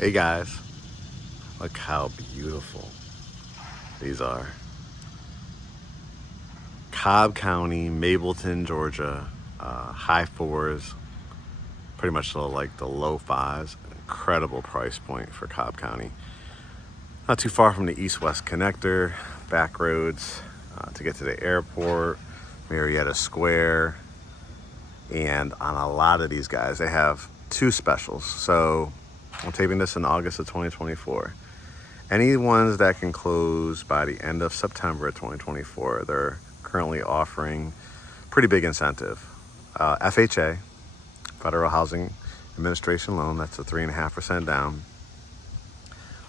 Hey guys, look how beautiful these are. Cobb County, Mableton, Georgia, high fours, pretty much like the low fives. Incredible price point for Cobb County. Not too far from the east-west connector, back roads to get to the airport, Marietta Square, and on a lot of these guys, they have two specials. So I'm taping this in August of 2024. Any ones that can close by the end of September 2024, they're currently offering pretty big incentive. FHA, Federal Housing Administration loan, that's a 3.5% down,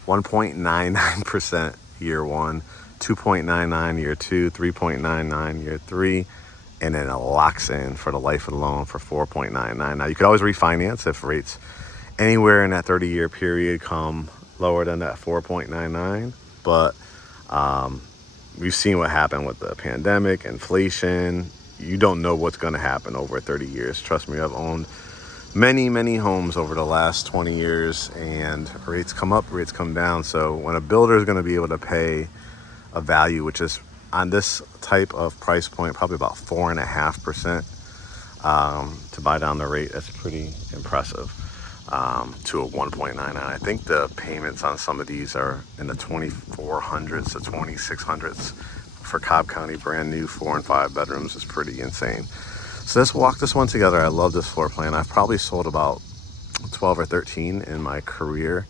1.99% year one, 2.99 year two, 3.99 year three, and then it locks in for the life of the loan for 4.99. Now you could always refinance if rates anywhere in that 30-year period come lower than that 4.99, but we've seen what happened with the pandemic, inflation. You don't know what's going to happen over 30 years. Trust me, I've owned many homes over the last 20 years, and rates come up, rates come down. So when a builder is going to be able to pay a value, which is on this type of price point, probably about 4.5% to buy down the rate, that's pretty impressive. To a 1.99. I think the payments on some of these are in the 2,400s to 2,600s for Cobb County. Brand new 4 and 5 bedrooms is pretty insane. So let's walk this one together. I love this floor plan. I've probably sold about 12 or 13 in my career.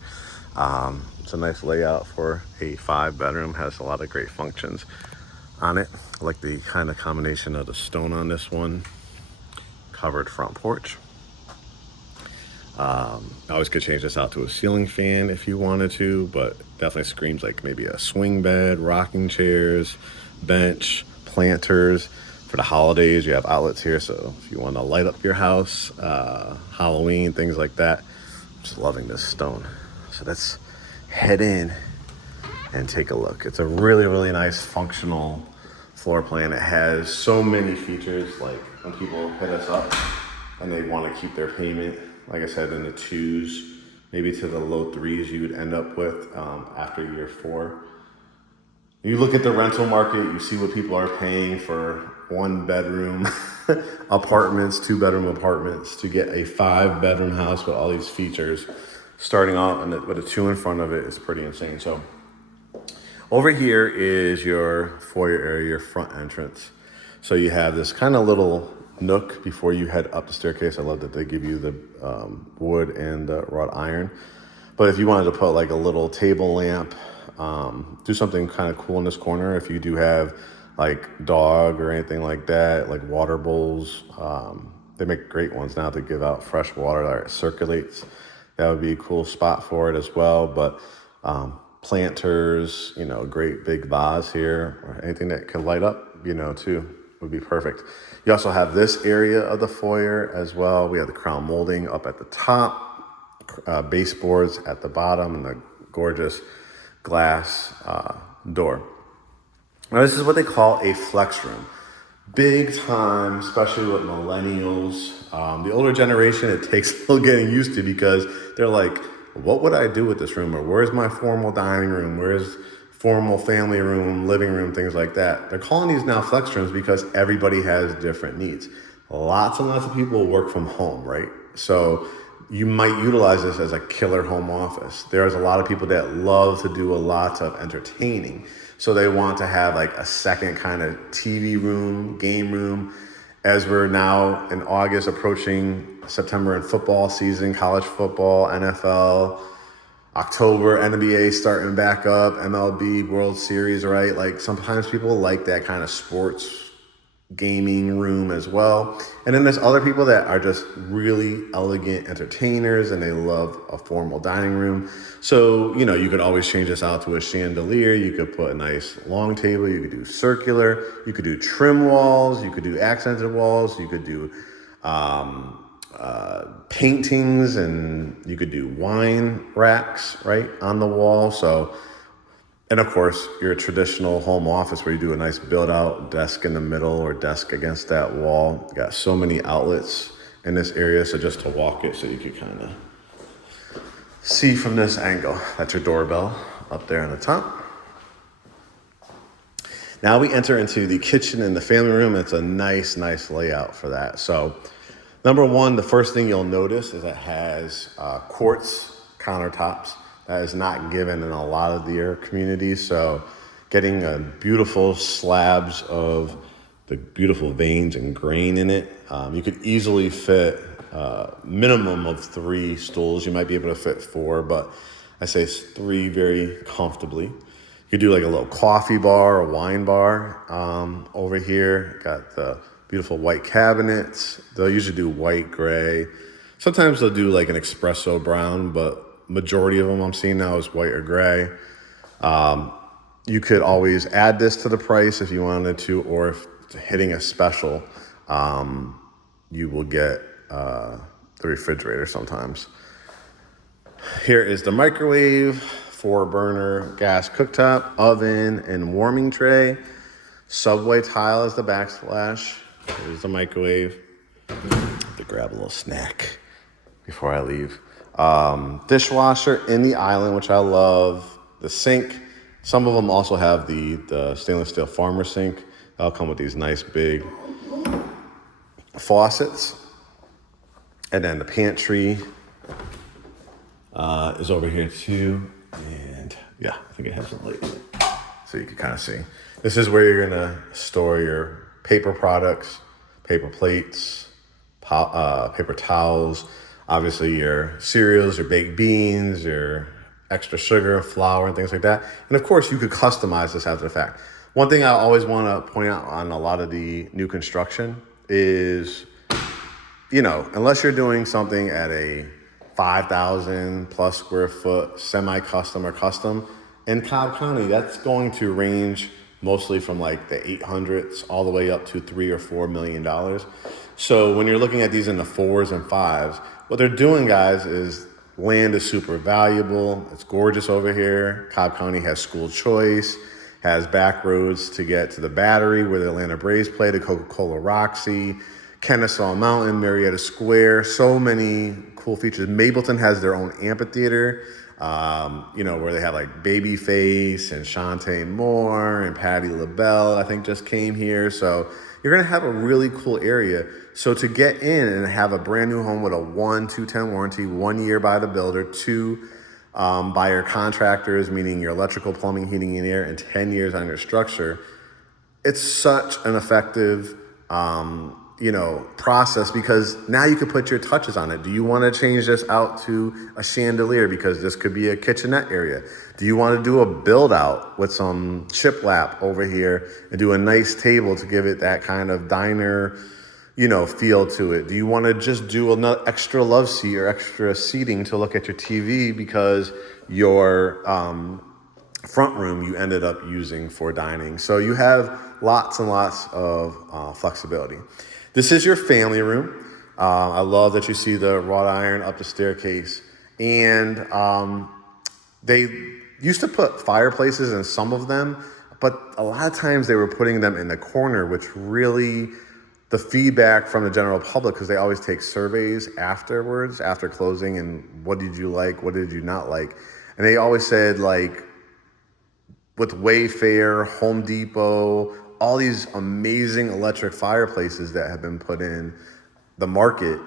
It's a nice layout for a 5 bedroom, has a lot of great functions on it. I like the kind of combination of the stone on this one. Covered front porch. I always could change this out to a ceiling fan if you wanted to, but definitely screams like maybe a swing bed, rocking chairs, bench, planters. For the holidays, you have outlets here, so if you want to light up your house, Halloween, things like that. I'm just loving this stone. So let's head in and take a look. It's a really nice functional floor plan. It has so many features, like when people hit us up and they want to keep their payment, like I said, in the 2s, maybe to the low 3s you would end up with after year 4. You look at the rental market, you see what people are paying for 1-bedroom apartments, 2-bedroom apartments, to get a 5-bedroom house with all these features. Starting out with a 2 in front of it is pretty insane. So over here is your foyer area, your front entrance. So you have this kind of little nook before you head up the staircase. I love that they give you the wood and the wrought iron. But if you wanted to put like a little table lamp, do something kind of cool in this corner, if you do have like dog or anything like that, like water bowls, they make great ones now to give out fresh water that circulates. That would be a cool spot for it as well. But planters, great big vase here, or anything that can light up, too, would be perfect. You also have this area of the foyer as well. We have the crown molding up at the top, baseboards at the bottom, and the gorgeous glass door. Now this is what they call a flex room. Big time, especially with millennials. The older generation, it takes a little getting used to, because they're like, what would I do with this room? Or where's my formal dining room? Where's formal family room, living room, things like that? They're calling these now flex rooms because everybody has different needs. Lots and lots of people work from home, right? So you might utilize this as a killer home office. There's a lot of people that love to do a lot of entertaining. So they want to have like a second kind of TV room, game room. As we're now in August, approaching September and football season, college football, NFL, October, NBA starting back up, MLB, World Series, right? Like sometimes people like that kind of sports gaming room as well. And then there's other people that are just really elegant entertainers and they love a formal dining room. So, you could always change this out to a chandelier. You could put a nice long table. You could do circular. You could do trim walls. You could do accented walls. You could do paintings, and you could do wine racks right on the wall. So, and of course, your traditional home office where you do a nice build out desk in the middle or desk against that wall. You got so many outlets in this area. So just to walk it, so you could kind of see from this angle. That's your doorbell up there on the top. Now we enter into the kitchen and the family room. It's a nice layout for that. So number one, the first thing you'll notice is it has quartz countertops. That is not given in a lot of their communities. So getting a beautiful slabs of the beautiful veins and grain in it. You could easily fit minimum of 3 stools. You might be able to fit 4, but I say 3 very comfortably. You could do like a little coffee bar, a wine bar over here. Got the beautiful white cabinets. They'll usually do white, gray. Sometimes they'll do like an espresso brown, but majority of them I'm seeing now is white or gray. You could always add this to the price if you wanted to, or if hitting a special, you will get the refrigerator sometimes. Here is the microwave, 4-burner gas cooktop, oven, and warming tray. Subway tile is the backsplash. Here's the microwave. Have to grab a little snack before I leave. Dishwasher in the island, which I love. The sink. Some of them also have the stainless steel farmer sink. That'll come with these nice big faucets. And then the pantry is over here too. And yeah, I think it has some lights, so you can kind of see. This is where you're gonna store your paper products, paper plates, paper towels, obviously your cereals, your baked beans, your extra sugar, flour, and things like that. And of course, you could customize this after the fact. One thing I always want to point out on a lot of the new construction is, you know, unless you're doing something at a 5,000 plus square foot semi-custom or custom, in Cobb County, that's going to range mostly from like the 800s all the way up to $3 or $4 million. So when you're looking at these in the 4s and 5s, what they're doing, guys, is land is super valuable. It's gorgeous over here. Cobb County has school choice, has back roads to get to the Battery where the Atlanta Braves play, the Coca-Cola Roxy, Kennesaw Mountain, Marietta Square, so many cool features. Mableton has their own amphitheater, you know, where they have like Babyface and Shantae Moore and Patti LaBelle, I think just came here. So you're gonna have a really cool area. So to get in and have a brand new home with a 1-2-10 warranty, 1 year by the builder, 2 by your contractors, meaning your electrical, plumbing, heating, and air, and 10 years on your structure, it's such an effective you know, process, because now you can put your touches on it. Do you want to change this out to a chandelier because this could be a kitchenette area? Do you want to do a build out with some shiplap over here and do a nice table to give it that kind of diner, you know, feel to it? Do you want to just do another extra love seat or extra seating to look at your TV because your front room you ended up using for dining? So you have lots and lots of flexibility. This is your family room. I love that you see the wrought iron up the staircase. And they used to put fireplaces in some of them, but a lot of times they were putting them in the corner, which really, the feedback from the general public, because they always take surveys afterwards, after closing, and what did you like, what did you not like? And they always said, like, with Wayfair, Home Depot, all these amazing electric fireplaces that have been put in the market,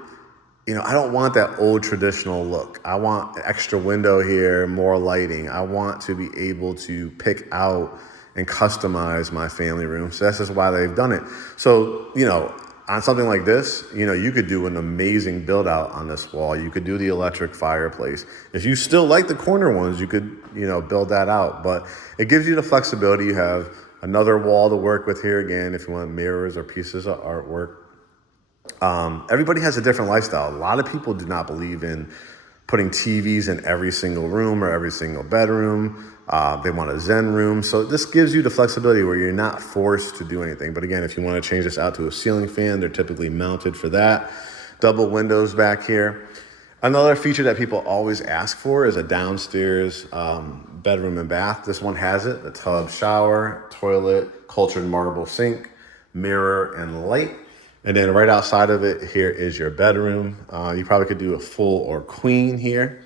you know, I don't want that old traditional look. I want an extra window here, more lighting. I want to be able to pick out and customize my family room. So that's just why they've done it. So, you know, on something like this, you know, you could do an amazing build out on this wall. You could do the electric fireplace. If you still like the corner ones, you could, you know, build that out. But it gives you the flexibility. You have another wall to work with here again if you want mirrors or pieces of artwork. Everybody has a different lifestyle. A lot of people do not believe in putting TVs in every single room or every single bedroom. They want a Zen room. So this gives you the flexibility where you're not forced to do anything. But again, if you want to change this out to a ceiling fan, they're typically mounted for that. Double windows back here. Another feature that people always ask for is a downstairs bedroom and bath. This one has it, a tub, shower, toilet, cultured marble sink, mirror, and light. And then right outside of it, here is your bedroom. You probably could do a full or queen here.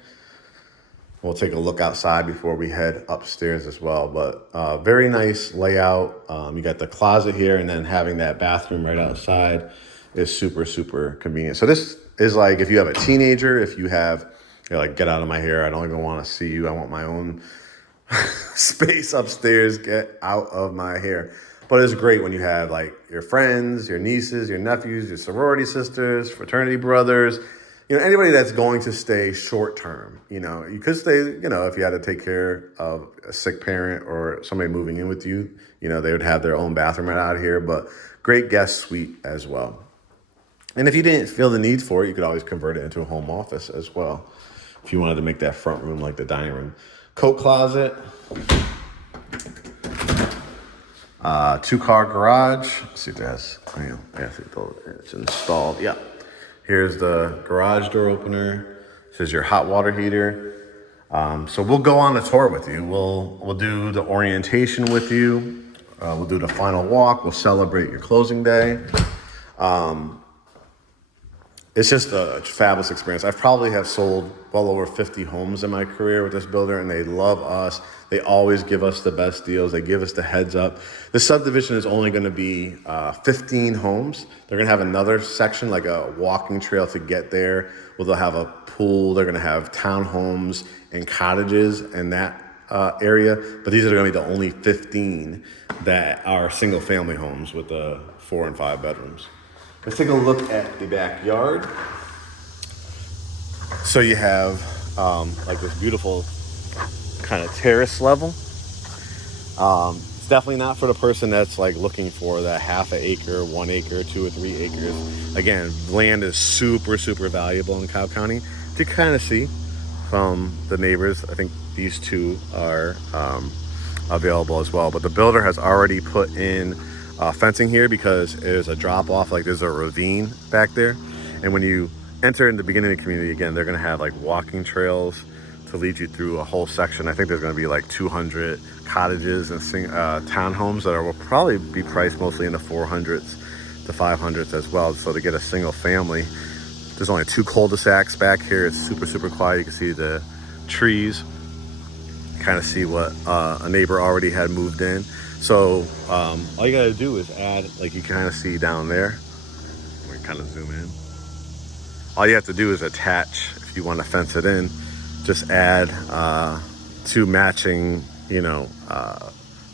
We'll take a look outside before we head upstairs as well. But very nice layout. You got the closet here, and then having that bathroom right outside is super, super convenient. So this is like if you have a teenager, if you have, you're like, get out of my hair. I don't even want to see you. I want my own space upstairs. Get out of my hair. But it's great when you have like your friends, your nieces, your nephews, your sorority sisters, fraternity brothers, anybody that's going to stay short term. You could stay, if you had to take care of a sick parent or somebody moving in with you, they would have their own bathroom right out here, but great guest suite as well. And if you didn't feel the need for it, you could always convert it into a home office as well. If you wanted to make that front room like the dining room. Coat closet. 2-car garage. Let's see if that's, it's installed. Yeah. Here's the garage door opener. This is your hot water heater. So we'll go on a tour with you. We'll do the orientation with you. We'll do the final walk. We'll celebrate your closing day. It's just a fabulous experience. I probably have sold well over 50 homes in my career with this builder, and they love us. They always give us the best deals. They give us the heads up. The subdivision is only going to be 15 homes. They're going to have another section, like a walking trail to get there, where they'll have a pool. They're going to have townhomes and cottages in that area. But these are going to be the only 15 that are single family homes with 4 and 5 bedrooms. Let's take a look at the backyard. So you have like this beautiful kind of terrace level. It's definitely not for the person that's like looking for the half an acre, 1 acre, 2 or 3 acres. Again, land is super, super valuable in Cobb County. To kind of see from the neighbors, I think these two are available as well. But the builder has already put in fencing here because there's a drop off, like there's a ravine back there. And when you enter in the beginning of the community, again, they're gonna have like walking trails to lead you through a whole section. I think there's gonna be like 200 cottages and townhomes that will probably be priced mostly in the 400s to 500s as well. So to get a single family, there's only 2 cul-de-sacs back here. It's super, super quiet. You can see the trees, kind of see what a neighbor already had moved in. So all you gotta do is add, like you kind of see down there, we kind of zoom in. All you have to do is attach, if you want to fence it in, just add 2 matching,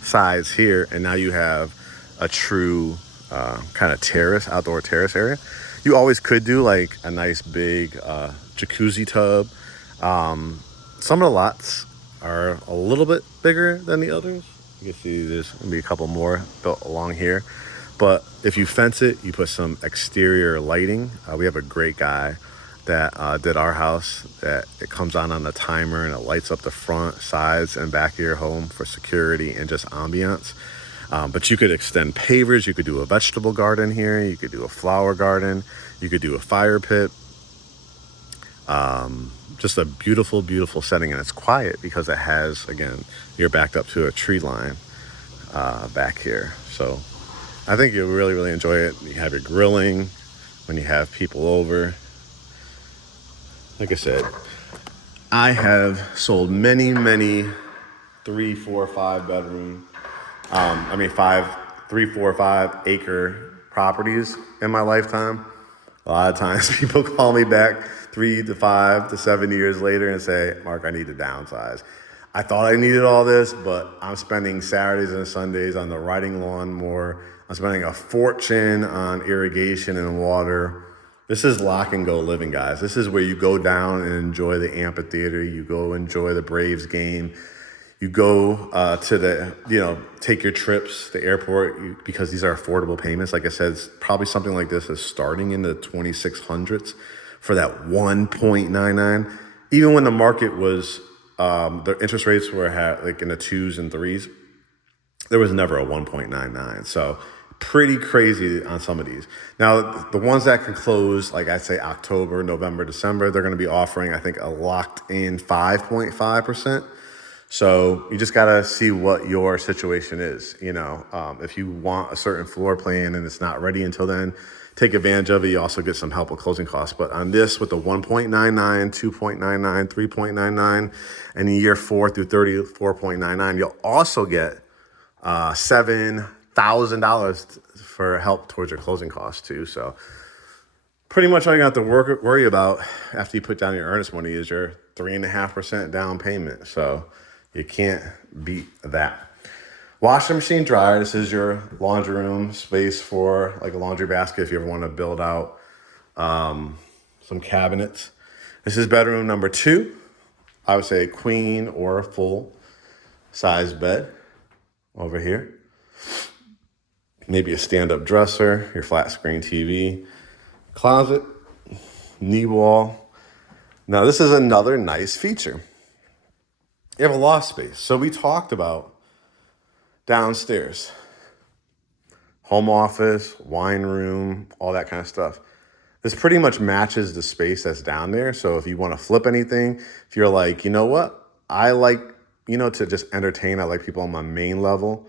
sides here, and now you have a true kind of terrace, outdoor terrace area. You always could do like a nice big jacuzzi tub. Some of the lots are a little bit bigger than the others. You can see there's gonna be a couple more built along here. But if you fence it, you put some exterior lighting. We have a great guy that did our house, that it comes on a timer and it lights up the front, sides, and back of your home for security and just ambiance. But you could extend pavers. You could do a vegetable garden here. You could do a flower garden. You could do a fire pit. Just a beautiful, beautiful setting, and it's quiet because it has, again, you're backed up to a tree line back here. So I think you'll really, really enjoy it. You have your grilling when you have people over. Like I said, I have sold many, many 3, 4, 5 bedroom, 3, 4, 5 acre properties in my lifetime. A lot of times people call me back 3 to 5 to 7 years later and say, Mark, I need to downsize. I thought I needed all this, but I'm spending Saturdays and Sundays on the riding lawnmower. I'm spending a fortune on irrigation and water. This is lock and go living, guys. This is where you go down and enjoy the amphitheater. You go enjoy the Braves game. You go to take your trips to the airport because these are affordable payments. Like I said, it's probably something like this is starting in the 2600s for that 1.99. Even when the market was, the interest rates were like in the 2s and 3s, there was never a 1.99. So pretty crazy on some of these. Now, the ones that can close, like I say October, November, December, they're going to be offering, I think, a locked in 5.5%. So you just got to see what your situation is. If you want a certain floor plan and it's not ready until then, take advantage of it. You also get some help with closing costs. But on this, with the 1.99, 2.99, 3.99, and in year 4 through 34.99, you'll also get $7,000 for help towards your closing costs too. So pretty much all you have to worry about after you put down your earnest money is your 3.5% down payment. So you can't beat that. Washer machine, dryer. This is your laundry room space for like a laundry basket if you ever want to build out some cabinets. This is bedroom number 2. I would say a queen or a full size bed over here. Maybe a stand-up dresser, your flat screen TV, closet, knee wall. Now this is another nice feature. You have a loft space. So we talked about downstairs, home office, wine room, all that kind of stuff. This pretty much matches the space that's down there. So if you want to flip anything, if you're like, you know what, I like, to just entertain, I like people on my main level,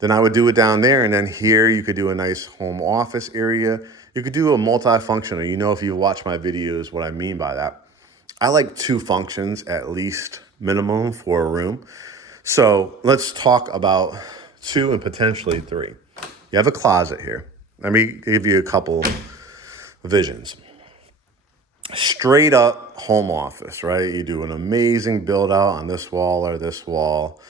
then I would do it down there. And then here you could do a nice home office area. You could do a multifunctional. If you watch my videos, what I mean by that. I like 2 functions at least minimum for a room. So let's talk about 2 and potentially 3. You have a closet here. Let me give you a couple visions. Straight up home office, right? You do an amazing build out on this wall or this wall.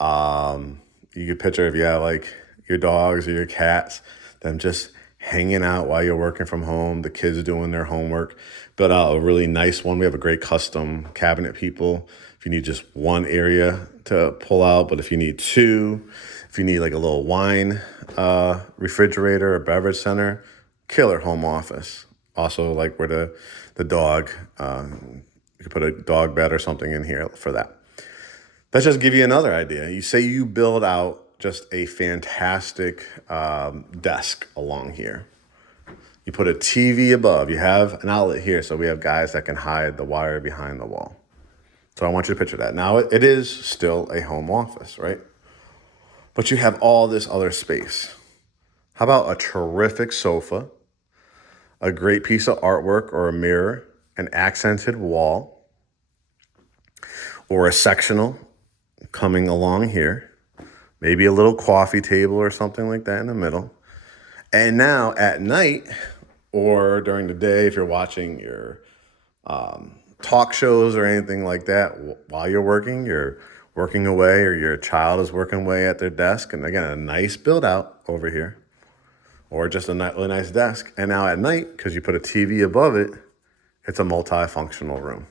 You could picture if you have like your dogs or your cats, them just hanging out while you're working from home, the kids doing their homework. Build out a really nice one. We have a great custom cabinet, people. If you need just one area to pull out, but if you need 2, if you need like a little wine refrigerator or beverage center, killer home office. Also like where the dog, you could put a dog bed or something in here for that. Let's just give you another idea. You say you build out just a fantastic desk along here. You put a TV above. You have an outlet here, so we have guys that can hide the wire behind the wall. So I want you to picture that. Now, it is still a home office, right? But you have all this other space. How about a terrific sofa, a great piece of artwork or a mirror, an accented wall, or a sectional coming along here, maybe a little coffee table or something like that in the middle. And now at night or during the day, if you're watching your talk shows or anything like that, while you're working away or your child is working away at their desk. And again, a nice build out over here or just a really nice desk. And now at night, because you put a TV above it, it's a multifunctional room.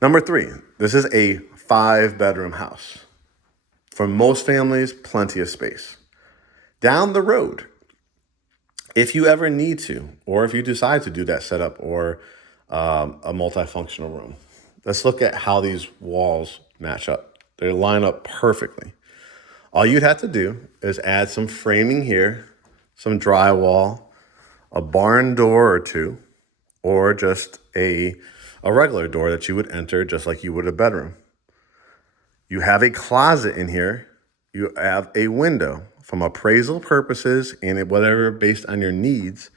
Number 3, this is a 5-bedroom house. For most families, plenty of space. Down the road, if you ever need to, or if you decide to do that setup or a multifunctional room, let's look at how these walls match up. They line up perfectly. All you'd have to do is add some framing here, some drywall, a barn door or 2, or just a regular door that you would enter just like you would a bedroom. You have a closet in here. You have a window. From appraisal purposes and whatever based on your needs,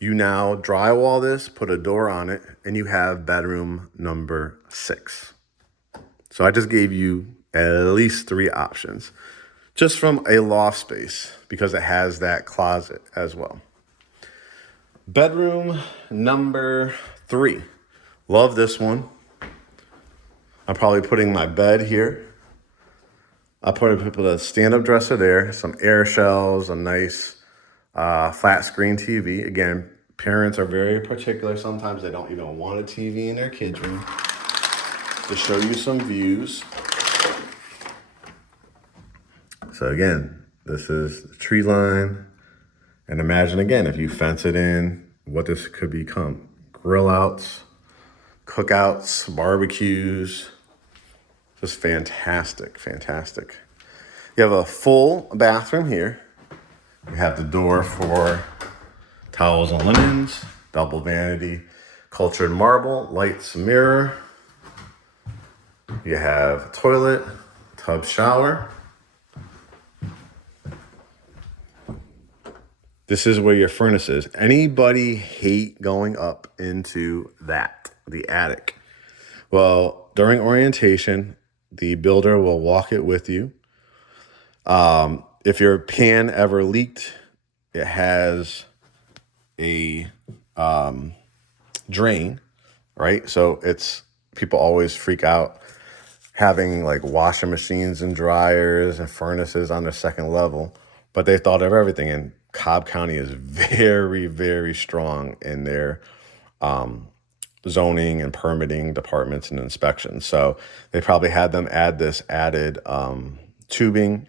you now drywall this, put a door on it, and you have bedroom number 6. So I just gave you at least 3 options just from a loft space because it has that closet as well. Bedroom number 3. Love this one. I'm probably putting my bed here. I'll put a stand-up dresser there, some air shelves, a nice flat screen TV. Again, parents are very particular. Sometimes they don't even want a TV in their kids' room. To show you some views. So again, this is the tree line. And imagine again, if you fence it in, what this could become. Grill outs, cookouts, barbecues. Just fantastic, fantastic. You have a full bathroom here. You have the door for towels and linens, double vanity, cultured marble, lights, mirror. You have toilet, tub shower. This is where your furnace is. Anybody hate going up into that, the attic? Well, during orientation, the builder will walk it with you. If your pan ever leaked, it has a drain, right? So people always freak out having like washing machines and dryers and furnaces on the second level, but they thought of everything. And Cobb County is very, very strong in their zoning and permitting departments and inspections. So they probably had them add this added tubing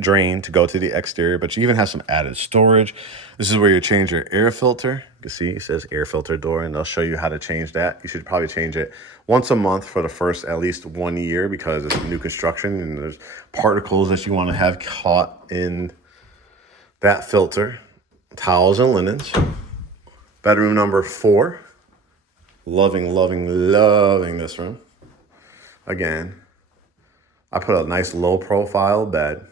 drain to go to the exterior, but you even have some added storage. This is where you change your air filter. You can see it says air filter door, and they'll show you how to change that. You should probably change it once a month for the first at least 1 year, because it's new construction and there's particles that you want to have caught in that filter. Towels and linens. Bedroom number 4. Loving, loving, loving this room. Again, I put a nice low profile bed,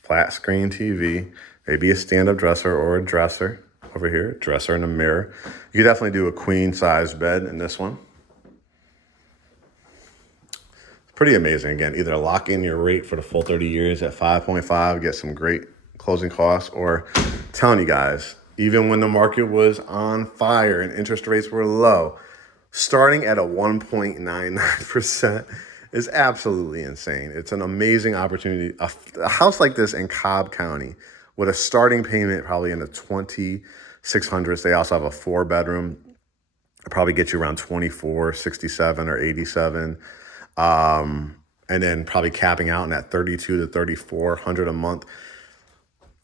flat screen TV, maybe a stand-up dresser or a dresser over here, dresser and a mirror. You could definitely do a queen size bed in this one. It's pretty amazing. Again, either lock in your rate for the full 30 years at 5.5, get some great closing costs, or telling you guys, even when the market was on fire and interest rates were low, starting at a 1.99% is absolutely insane. It's an amazing opportunity. A house like this in Cobb County with a starting payment probably in the 2,600s. They also have a 4-bedroom. It'll probably get you around 2467 or 87. And then probably capping out in that 32 to 3,400 a month.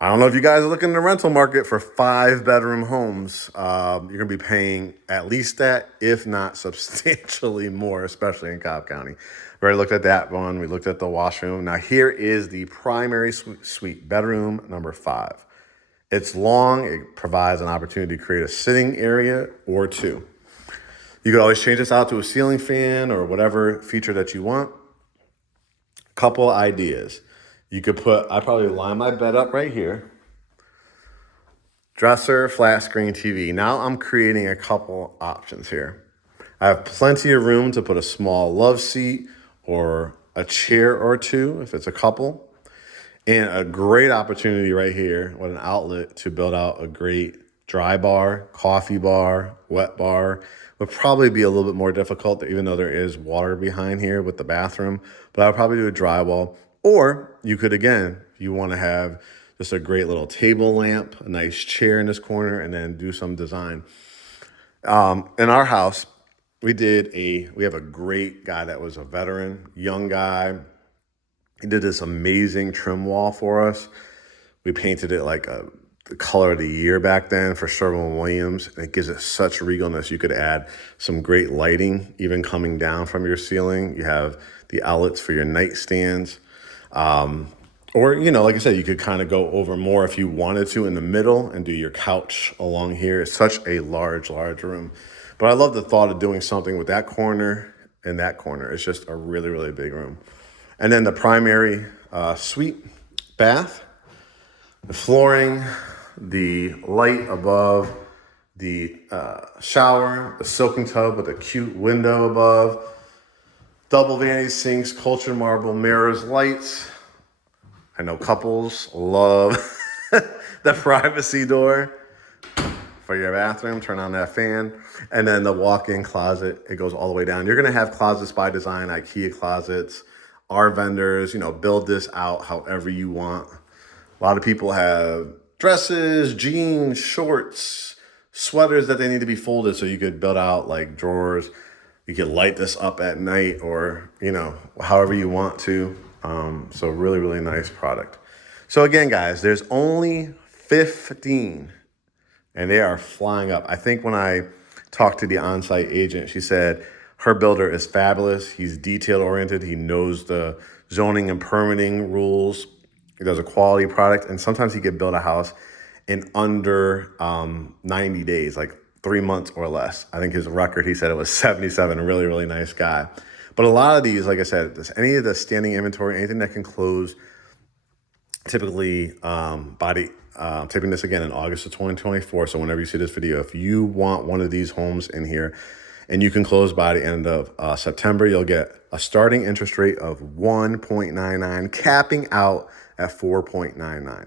I don't know if you guys are looking in the rental market for 5-bedroom homes. You're going to be paying at least that, if not substantially more, especially in Cobb County. We already looked at that one. We looked at the washroom. Now here is the primary suite, bedroom number 5. It's long. It provides an opportunity to create a sitting area or 2. You could always change this out to a ceiling fan or whatever feature that you want. Couple ideas. You could I probably line my bed up right here. Dresser, flat screen TV. Now I'm creating a couple options here. I have plenty of room to put a small love seat or a chair or 2 if it's a couple. And a great opportunity right here with an outlet to build out a great dry bar, coffee bar, wet bar. Would probably be a little bit more difficult, even though there is water behind here with the bathroom. But I would probably do a drywall. Or you could, again, if you want to have just a great little table lamp, a nice chair in this corner, and then do some design. In our house, we have a great guy that was a veteran, young guy. He did this amazing trim wall for us. We painted it like the color of the year back then for Sherwin-Williams. And it gives it such regalness. You could add some great lighting, even coming down from your ceiling. You have the outlets for your nightstands. Or, like I said, you could kind of go over more if you wanted to in the middle and do your couch along here. It's such a large, large room. But I love the thought of doing something with that corner and that corner. It's just a really, really big room. And then the primary suite bath, the flooring, the light above the shower, the soaking tub with a cute window above, double vanity sinks, cultured marble mirrors, lights. I know couples love the privacy door for your bathroom. Turn on that fan. And then the walk-in closet, it goes all the way down. You're going to have closets by design, IKEA closets. Our vendors, build this out however you want. A lot of people have dresses, jeans, shorts, sweaters that they need to be folded, so you could build out like drawers. You could light this up at night or, however you want to. So really, really nice product. So again, guys, there's only 15 and they are flying up. I think when I talked to the on-site agent, she said her builder is fabulous. He's detail-oriented. He knows the zoning and permitting rules. He does a quality product. And sometimes he could build a house in under 90 days, like 3 months or less. I think his record, he said it was 77, a really, really nice guy. But a lot of these, like I said, any of the standing inventory, anything that can close Typically taping this again in August of 2024. So whenever you see this video, if you want one of these homes in here and you can close by the end of September, you'll get a starting interest rate of 1.99, capping out at 4.99.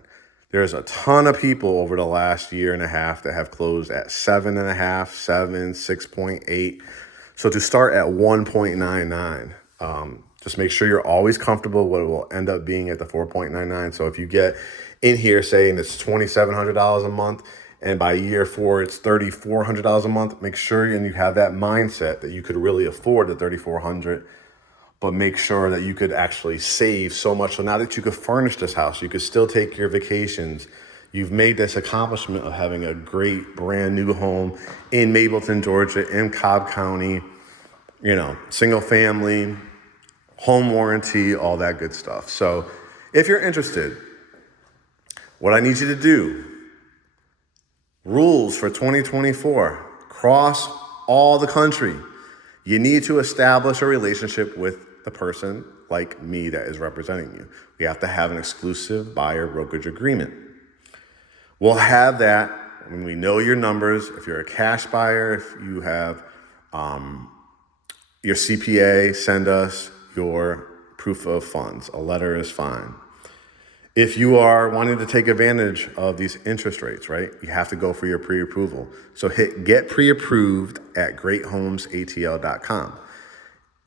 There's a ton of people over the last year and a half that have closed at 7.5, 7, 6.8. So to start at 1.99, just make sure you're always comfortable what it will end up being at the 4.99. So if you get in here saying it's $2,700 a month, and by year 4 it's $3,400 a month, make sure and you have that mindset that you could really afford the $3,400, but make sure that you could actually save so much. So now that you could furnish this house, you could still take your vacations. You've made this accomplishment of having a great brand new home in Mableton, Georgia, in Cobb County, single family, home warranty, all that good stuff. So if you're interested, what I need you to do, rules for 2024, cross all the country. You need to establish a relationship with the person like me that is representing you. We have to have an exclusive buyer brokerage agreement. We'll have that when we know your numbers. If you're a cash buyer, if you have your CPA, send us your proof of funds. A letter is fine. If you are wanting to take advantage of these interest rates, right, you have to go for your pre-approval. So hit get pre-approved at GreatHomesATL.com.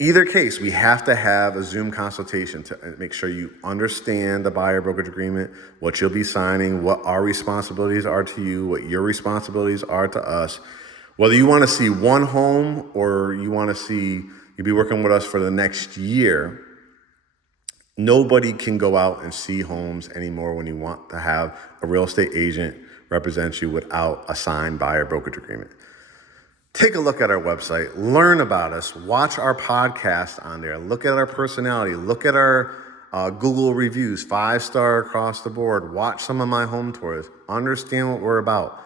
Either case, we have to have a Zoom consultation to make sure you understand the buyer brokerage agreement, what you'll be signing, what our responsibilities are to you, what your responsibilities are to us. Whether you want to see one home or you want to see, you'll be working with us for the next year, nobody can go out and see homes anymore when you want to have a real estate agent represent you without a signed buyer brokerage agreement. Take a look at our website, learn about us, watch our podcast on there, look at our personality, look at our Google reviews, 5-star across the board, watch some of my home tours, understand what we're about.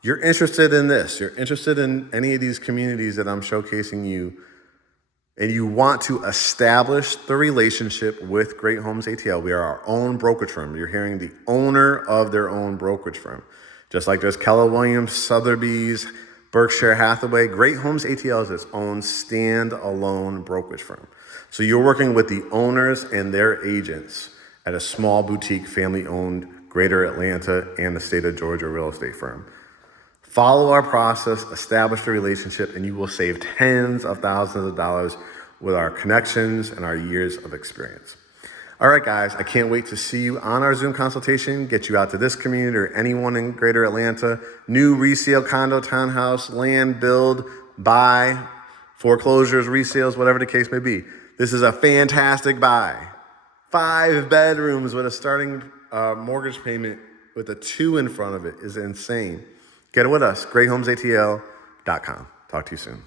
You're interested in this, you're interested in any of these communities that I'm showcasing you, and you want to establish the relationship with Great Homes ATL. We are our own brokerage firm. You're hearing the owner of their own brokerage firm. Just like there's Keller Williams, Sotheby's, Berkshire Hathaway, Great Homes ATL is its own standalone brokerage firm. So you're working with the owners and their agents at a small boutique family-owned Greater Atlanta and the state of Georgia real estate firm. Follow our process, establish the relationship, and you will save tens of thousands of dollars with our connections and our years of experience. All right, guys, I can't wait to see you on our Zoom consultation, get you out to this community or anyone in Greater Atlanta. New resale, condo, townhouse, land, build, buy, foreclosures, resales, whatever the case may be. This is a fantastic buy. 5 bedrooms with a starting mortgage payment with a 2 in front of it is insane. Get it with us, GreatHomesATL.com. Talk to you soon.